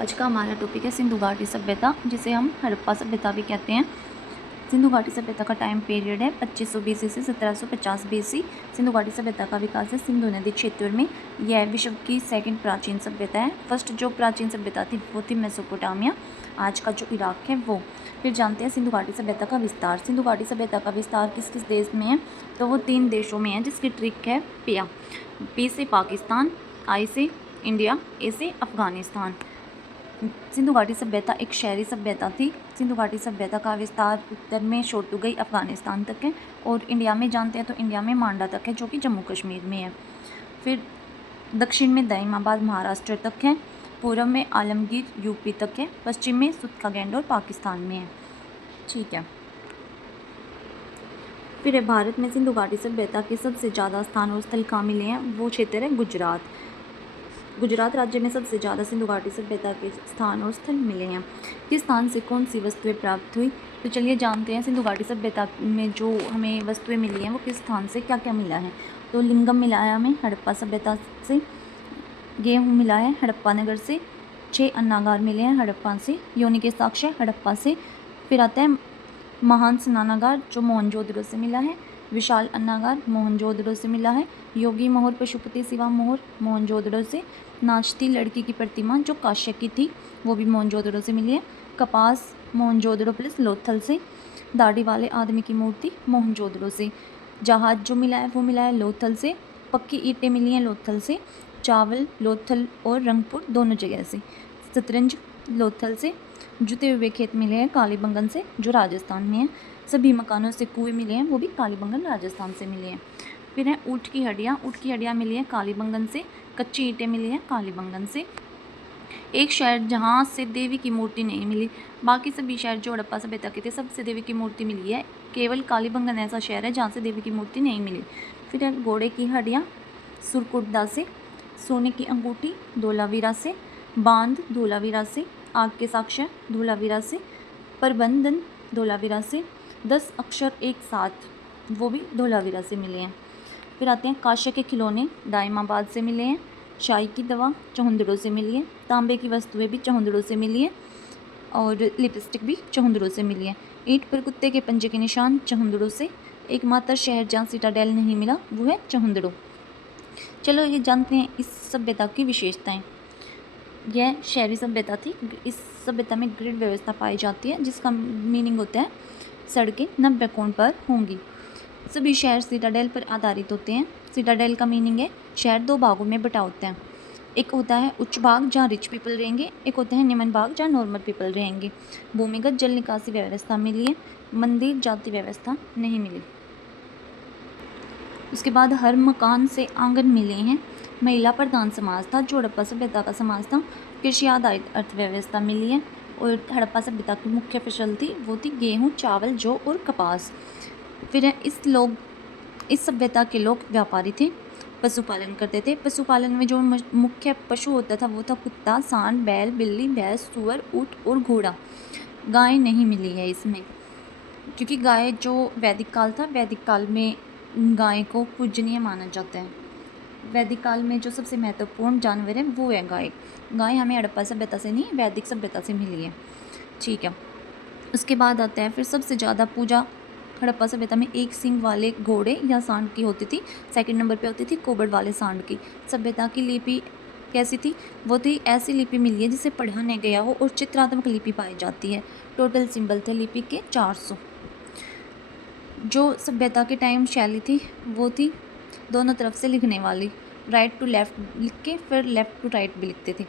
आज का हमारा टॉपिक है सिंधु घाटी सभ्यता, जिसे हम हड़प्पा सभ्यता भी कहते हैं। सिंधु घाटी सभ्यता का टाइम पीरियड है 2500 BC से 1750 BC। सिंधु घाटी सभ्यता का विकास है सिंधु नदी क्षेत्र में। यह विश्व की सेकंड प्राचीन सभ्यता है। फर्स्ट जो प्राचीन सभ्यता थी वो थी मेसोपोटामिया, आज का जो इराक है वो। फिर जानते हैं सिंधु घाटी सभ्यता का विस्तार। सिंधु घाटी सभ्यता का विस्तार किस किस देश में है, तो वो 3 देशों में है, जिसकी ट्रिक है पिया। पी से पाकिस्तान, आई से इंडिया, ए से अफगानिस्तान। सिंधु घाटी सभ्यता एक शहरी सभ्यता थी। सिंधु घाटी सभ्यता का विस्तार उत्तर में शोटुगई अफगानिस्तान तक है, और इंडिया में जानते हैं तो इंडिया में मांडा तक है, जो कि जम्मू कश्मीर में है। फिर दक्षिण में दाइमाबाद महाराष्ट्र तक है, पूर्व में आलमगीर यूपी तक है, पश्चिम में सुत्कागैंड और पाकिस्तान में है। ठीक है। फिर भारत में सिंधु घाटी सभ्यता के सबसे ज़्यादा स्थान और स्थल कहाँ मिले हैं, वो क्षेत्र है गुजरात। गुजरात राज्य में सबसे ज़्यादा सिंधु घाटी सभ्यता के स्थान और स्थल मिले हैं। किस स्थान से कौन सी वस्तुएं प्राप्त हुई, तो चलिए जानते हैं सिंधु घाटी सभ्यता में जो हमें वस्तुएं मिली हैं वो किस स्थान से क्या क्या मिला है। तो लिंगम मिला है हमें हड़प्पा सभ्यता से, गेहूँ मिला है हड़प्पा नगर से, 6 अन्नागार मिले हैं हड़प्पा से, योनि के साक्ष्य हड़प्पा से। फिर आता है महान स्नानागार जो मोहनजोदड़ो से मिला है, विशाल अन्नागार मोहनजोदड़ो से मिला है, योगी मोहर पशुपति शिवा मोहर मोहनजोदड़ो से, नाचती लड़की की प्रतिमा जो काश्य की थी वो भी मोहनजोदड़ो से मिली है, कपास मोहनजोदड़ो प्लस लोथल से, दाढ़ी वाले आदमी की मूर्ति मोहनजोदड़ो से, जहाज जो मिला है वो मिला है लोथल से, पक्की ईंटें मिली हैं लोथल से, चावल लोथल और रंगपुर दोनों जगह से, शतरंज लोथल से, जुते हुए खेत मिले हैं कालीबंगन से जो राजस्थान में है, सभी मकानों से कुएं मिले हैं वो भी कालीबंगन राजस्थान से मिले हैं। फिर है ऊँट की हड्डियाँ मिली हैं कालीबंगन से, कच्ची ईंटें मिली हैं कालीबंगन से। एक शहर जहाँ से देवी की मूर्ति नहीं मिली, बाकी सभी शहर जो हड़प्पा सभ्यता के थे सबसे देवी की मूर्ति मिली है, केवल कालीबंगन ऐसा शहर है जहाँ से देवी की मूर्ति नहीं मिली। फिर है घोड़े की हड्डियाँ सुरकुर्दा से, सोने की अंगूठी धोलावीरा से, बांध धोलावीरा से, आग के साक्ष्य धोलावीरा से, प्रबंधन धोलावीरा से, 10 अक्षर एक साथ वो भी धोलावीरा से मिले हैं। फिर आते हैं काश्य के खिलौने दाइमाबाद से मिले हैं, शाही की दवा चौहंदड़ो से मिली है, तांबे की वस्तुएं भी चौहंदड़ो से मिली है, और लिपस्टिक भी चौहंदड़ो से मिली है। ईंट पर कुत्ते के पंजे के निशान चौहंदड़ो से। एकमात्र शहर जहाँ सिटाडेल नहीं मिला वो है चौहंदड़ो। चलो ये जानते हैं इस सभ्यता की विशेषताएं। यह शहरी सभ्यता थी। इस सभ्यता में ग्रिड व्यवस्था पाई जाती है, जिसका मीनिंग होता है सड़कें 90 कोण पर होंगी। सभी शहर सिटाडेल पर आधारित होते हैं। सिटाडेल का मीनिंग है शहर 2 भागों में बटा होता है। एक होता है उच्च भाग जहाँ रिच पीपल रहेंगे, एक होता है निम्न भाग जहाँ नॉर्मल पीपल रहेंगे। भूमिगत जल निकासी व्यवस्था मिली है, मंदिर जाति व्यवस्था नहीं मिली। उसके बाद हर मकान से आंगन मिले हैं। महिला प्रधान समाज था जो हड़प्पा सभ्यता का समाज था। कृषि आधारित अर्थव्यवस्था मिली है, और हड़प्पा सभ्यता की मुख्य फसल थी वो थी गेहूँ, चावल, जौ और कपास। फिर है इस सभ्यता के लोग व्यापारी थे, पशुपालन करते थे। पशुपालन में जो मुख्य पशु होता था वो था कुत्ता, सांड, बैल, बिल्ली, भैंस, सुअर, ऊँट और घोड़ा। गाय नहीं मिली है इसमें, क्योंकि गाय जो वैदिक काल था, वैदिक काल में गाय को पूजनीय माना जाता है। वैदिक काल में जो सबसे महत्वपूर्ण जानवर है वो है गाय। गाय हमें हड़प्पा सभ्यता से नहीं, वैदिक सभ्यता से मिली है। ठीक है। उसके बाद आता है फिर सबसे ज़्यादा पूजा हड़प्पा सभ्यता में एक सींग वाले घोड़े या सांड की होती थी। सेकंड नंबर पे होती थी कोबड़ वाले सांड की। सभ्यता की लिपि कैसी थी, वो थी ऐसी लिपि मिली है जिसे पढ़ा नहीं गया हो, और चित्रात्मक लिपि पाई जाती है। टोटल सिंबल थे लिपि के 400। जो सभ्यता के टाइम शैली थी वो थी दोनों तरफ से लिखने वाली, राइट टू लेफ़्ट लिख के फिर लेफ़्ट टू राइट भी लिखते थे।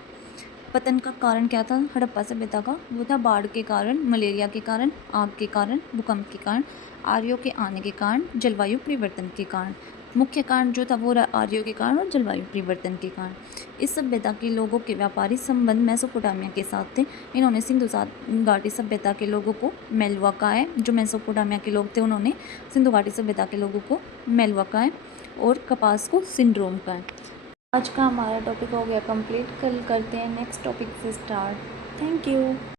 पतन का कारण क्या था हड़प्पा सभ्यता का, वो था बाढ़ के कारण, मलेरिया के कारण, आग के कारण, भूकंप के कारण, आर्यों के आने के कारण, जलवायु परिवर्तन के कारण। मुख्य कारण जो था वो आर्यों के कारण और जलवायु परिवर्तन के कारण। इस सभ्यता के लोगों के व्यापारी संबंध मेसोपोटामिया के साथ थे। इन्होंने सिंधु घाटी सभ्यता के लोगों को मेलुआ कहा है। जो मेसोपोटामिया के लोग थे उन्होंने सिंधु घाटी सभ्यता के लोगों को मेलुआ कहा है, और कपास को सिंड्रोम कहा है। आज का हमारा टॉपिक हो गया कंप्लीट। कल करते हैं नेक्स्ट टॉपिक से स्टार्ट। Thank you.